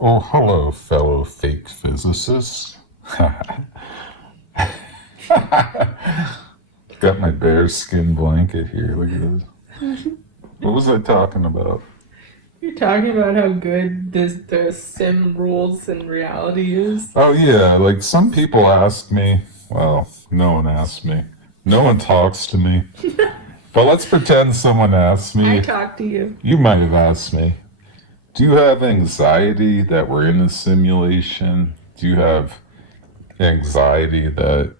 Oh, hello, fellow fake physicists. Got my bearskin blanket here. Look at this. What was I talking about? You're talking about how good the sim rules in reality is. Oh, yeah, like some people ask me. Well, no one asks me. No one talks to me. But let's pretend someone asks I me. talk to you. You might have asked me. Do you have anxiety that we're in a simulation? Do you have anxiety that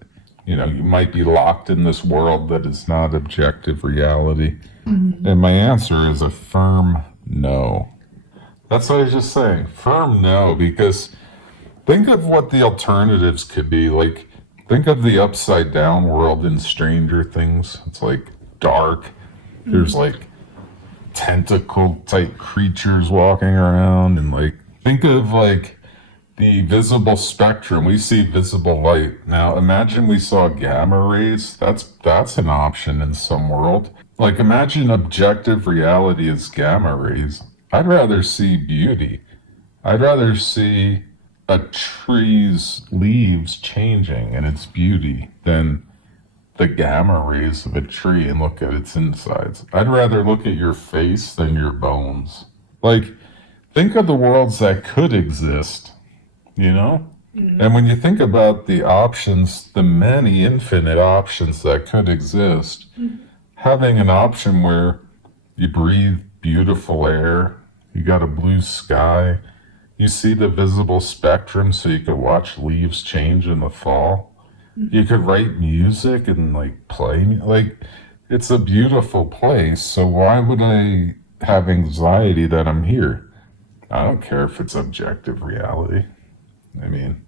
you might be locked in this world that is not objective reality? And my answer is a firm no. That's what I was just saying. Firm no, because think of what the alternatives could be. Like, think of the upside down world in Stranger Things. It's like dark. There's like tentacle type creatures walking around, and like, think of like the visible spectrum. We see visible light. Now imagine we saw gamma rays. That's an option in some world. Like, imagine objective reality is gamma rays. I'd rather see beauty. I'd rather see a tree's leaves changing and its beauty than the gamma rays of a tree and look at its insides. I'd rather look at your face than your bones. Like, think of the worlds that could exist, you know? And when you think about the options, the many infinite options that could exist, having an option where you breathe beautiful air, you got a blue sky, you see the visible spectrum so you could watch leaves change in the fall. You could write music and like play, like it's a beautiful place. So why would I have anxiety that I'm here? I don't care if it's objective reality. I mean,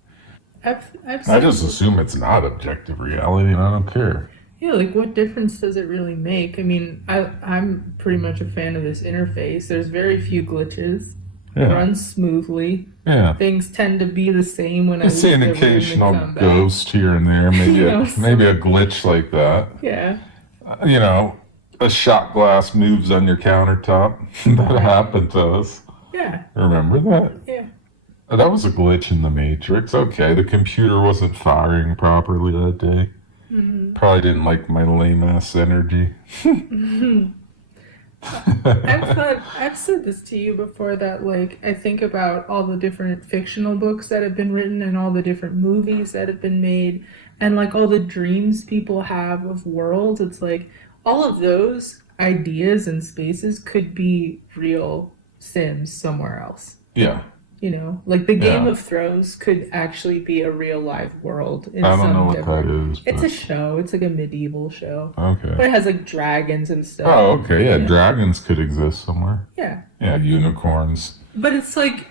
I've I seen. just assume it's not objective reality and I don't care. Yeah, like what difference does it really make? I mean, I'm pretty much a fan of this interface. There's very few glitches. It Yeah. runs smoothly. Yeah. Things tend to be the same when I You see leave an the room and occasional come back. ghost here and there, maybe You a, know, maybe a some glitch like that. yeah, You know, a shot glass moves on your countertop. That happened to us. yeah, Remember that? yeah. That was a glitch in the Matrix. Okay, the computer wasn't firing properly that day. Hmm. Probably didn't like my lame ass energy. I've said this to you before that like I think about all the different fictional books that have been written and all the different movies that have been made and like all the dreams people have of worlds. It's like all of those ideas and spaces could be real Sims somewhere else. Yeah, Like the Game yeah. of Thrones could actually be a real life world in I don't know some what that different. is, It's but a show. It's like a medieval show, okay. but it has like dragons and stuff. Oh, okay. Yeah, Yeah, dragons could exist somewhere. yeah. Yeah, unicorns. But it's like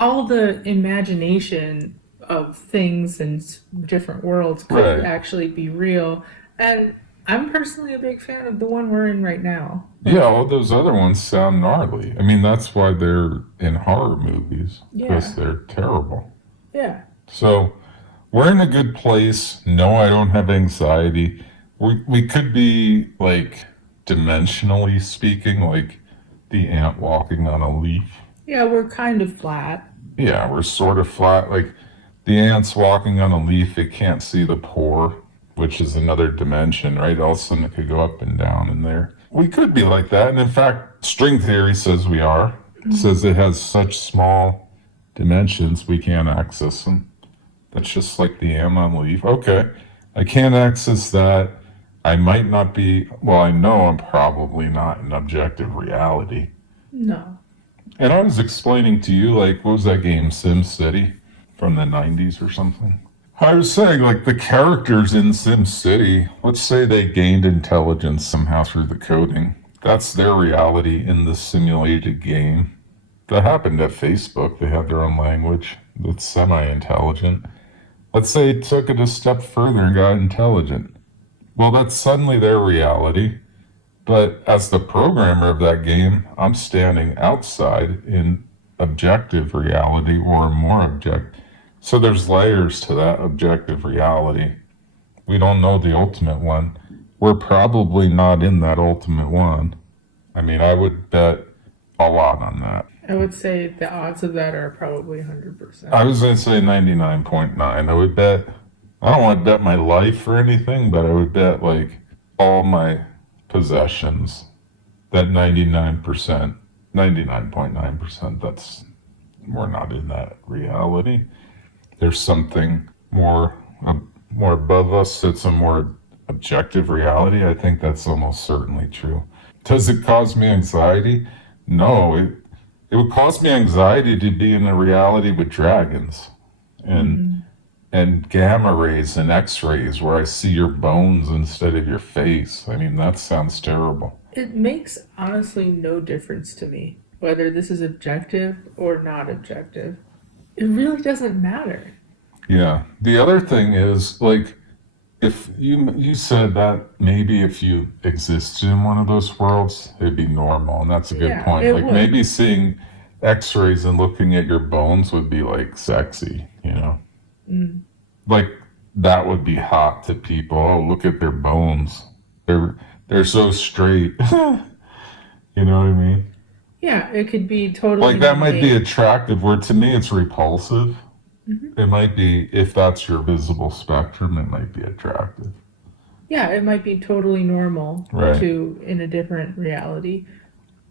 all the imagination of things and different worlds could Right. actually be real. And I'm personally a big fan of the one we're in right now. Yeah, Like, all those other ones sound gnarly. I mean, that's why they're in horror movies, because yeah, they're terrible. yeah, So we're in a good place. No, I don't have anxiety. We could be like dimensionally speaking, like the ant walking on a leaf. yeah, we're kind of flat. Yeah, we're sort of flat. Like the ant's walking on a leaf, it can't see the pore, which is another dimension, right? All of a sudden it could go up and down in there. We could be like that. And in fact, string theory says we are. It says it has such small dimensions we can't access them. That's just like the ant on the leaf. Okay, I can't access that. I might not be, well, I know I'm probably not in objective reality. No. And I was explaining to you, like, what was that game, Sim City from the 90s or something? I was saying, like, the characters in Sim City, let's say they gained intelligence somehow through the coding. That's their reality in the simulated game. That happened at Facebook. They have their own language that's semi intelligent. Let's say it took it a step further and got intelligent. Well, that's suddenly their reality. But as the programmer of that game, I'm standing outside in objective reality or more objective. So there's layers to that objective reality. We don't know the ultimate one. We're probably not in that ultimate one. I mean, I would bet a lot on that. I would say the odds of that are probably 100%. I was going to say 99.9. I would bet, I don't want to bet my life or anything, but I would bet like all my possessions that 99%, 99.9%, that's, we're not in that reality. There's something more, more above us that's a more objective reality. I think that's almost certainly true. Does it cause me anxiety? No, it would cause me anxiety to be in a reality with dragons and gamma rays and x-rays where I see your bones instead of your face. I mean, that sounds terrible. It makes honestly no difference to me whether this is objective or not objective. It really doesn't matter. Yeah. The other thing is, like, if you said that maybe if you existed in one of those worlds, it'd be normal, and that's a good Yeah, point. it Like would. maybe seeing X-rays and looking at your bones would be like sexy, you know? Like that would be hot to people. Oh, look at their bones. They're so straight. You know what I mean? Yeah, it could be totally Like that might be made. attractive. Where to me it's repulsive. It might be if that's your visible spectrum. It might be attractive. Yeah, it might be totally normal Right. to in a different reality.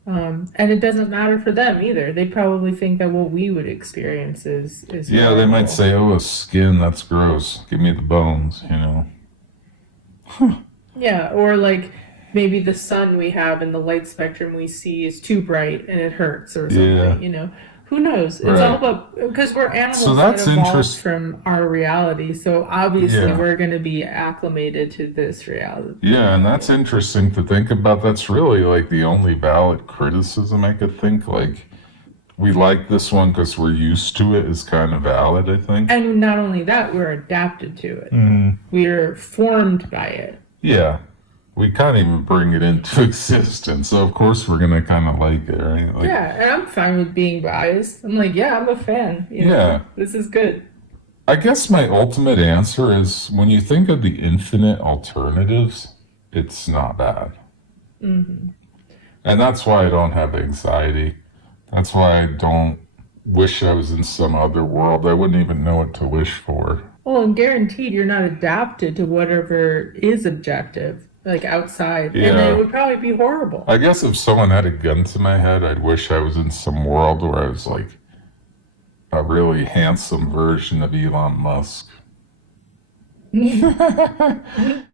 And it doesn't matter for them either. They probably think that what we would experience is Yeah, they normal. might say, "Oh, a skin, that's gross. Give me the bones," you know. Yeah, or like maybe the sun we have and the light spectrum we see is too bright and it hurts or something, Yeah. you know. Who knows? It's Right. all about because we're animals So that's that evolved interest- from our reality. So obviously Yeah. we're going to be acclimated to this reality. Yeah, and that's interesting to think about. That's really like the only valid criticism I could think. Like, we like this one because we're used to it is kind of valid, I think. And not only that, we're adapted to it. We're formed by it. Yeah. We can't even bring it into existence. So, of course, we're going to kind of like it, right? Like, Yeah, and I'm fine with being biased. I'm like, yeah, I'm a fan. You know, Yeah. this is good. I guess my ultimate answer is when you think of the infinite alternatives, it's not bad. And that's why I don't have anxiety. That's why I don't wish I was in some other world. I wouldn't even know what to wish for. Well, and guaranteed you're not adapted to whatever is objective, like outside. And Yeah. it would probably be horrible. I guess if someone had a gun to my head, I'd wish I was in some world where I was like a really handsome version of Elon Musk.